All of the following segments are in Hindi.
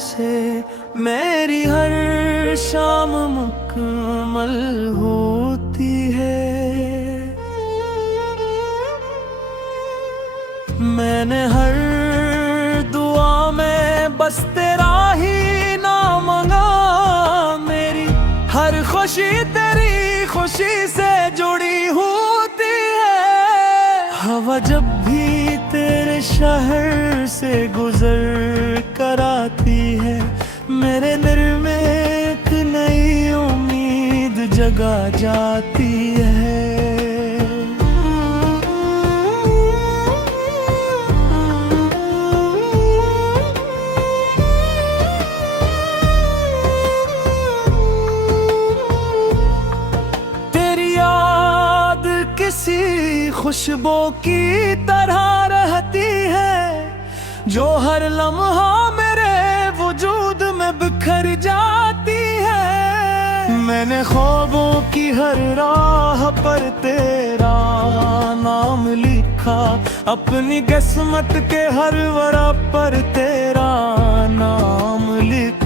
से मेरी हर शाम मुकम्मल होती है। मैंने हर दुआ में बस तेरा ही नाम मांगा, मेरी हर खुशी तेरी खुशी से जुड़ी होती है। हवा जब भी तेरे शहर से गुजर कर आती है, मेरे दिल में एक नई उम्मीद जगा जाती है। किसी खुशबू की तरह रहती है, जो हर लम्हा मेरे वजूद में बिखर जाती है। मैंने ख्वाबों की हर राह पर तेरा नाम लिखा, अपनी किस्मत के हर वरा पर तेरा नाम लिखा।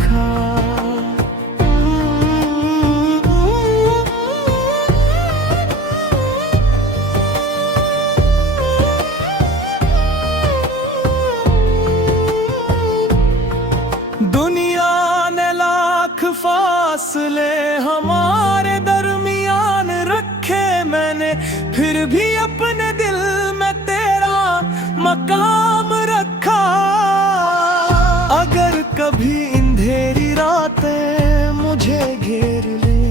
फासले हमारे दरमियान रखे, मैंने फिर भी अपने दिल में तेरा मकाम रखा। अगर कभी अंधेरी रातें मुझे घेर ले,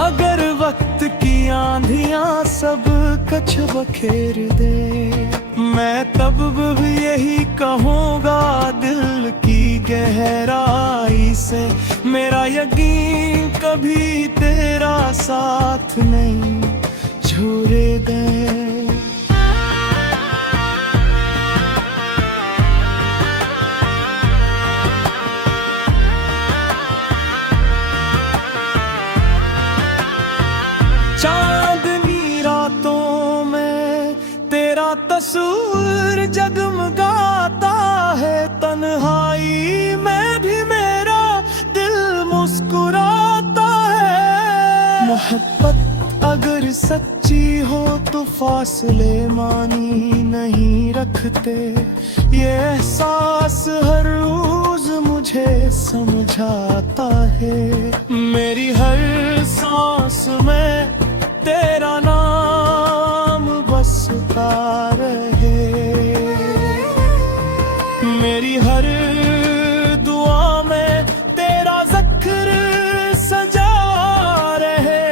अगर वक्त की आंधियां सब कुछ बखेर दे, मैं तब भी यही कहूँगा दिल की गहराई से, मेरा यकीन कभी तेरा साथ नहीं छोड़ेगा। चांदनी रातों में तेरा तस्वीर जगमगाता है, तन्हाई में भी मेरा दिल मुस्कुराता है। मोहब्बत अगर सच्ची हो तो फासले मानी नहीं रखते, ये एहसास हर रोज मुझे समझाता है। मेरी हर सांस में तेरा नाम बसता रहे, मेरी हर दुआ में तेरा ज़िक्र सजा रहे।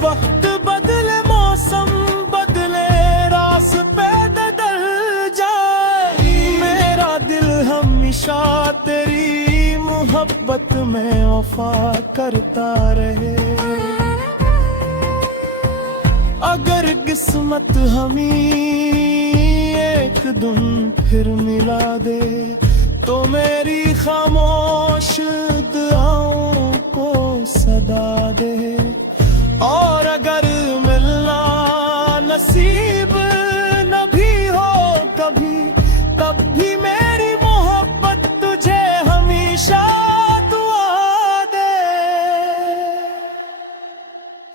वक्त बदले मौसम बदले रास्ते बदल जाए, मेरा दिल हमेशा तेरी मोहब्बत में वफा करता रहे। अगर किस्मत हमें एक दिन फिर मिला दे, तो मेरी खामोश दुआओं को सदा दे। और अगर मिलना नसीब न भी हो कभी, तब भी मेरी मोहब्बत तुझे हमेशा दुआ दे।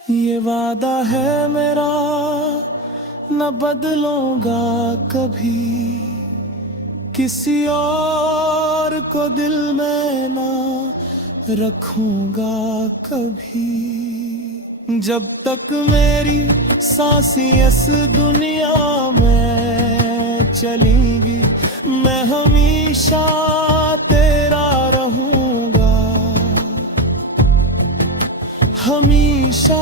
ये वादा है मेरा न बदलूंगा कभी, किसी और को दिल में ना रखूंगा कभी। जब तक मेरी सांसें इस दुनिया में चलेंगी, मैं हमेशा तेरा रहूंगा, हमेशा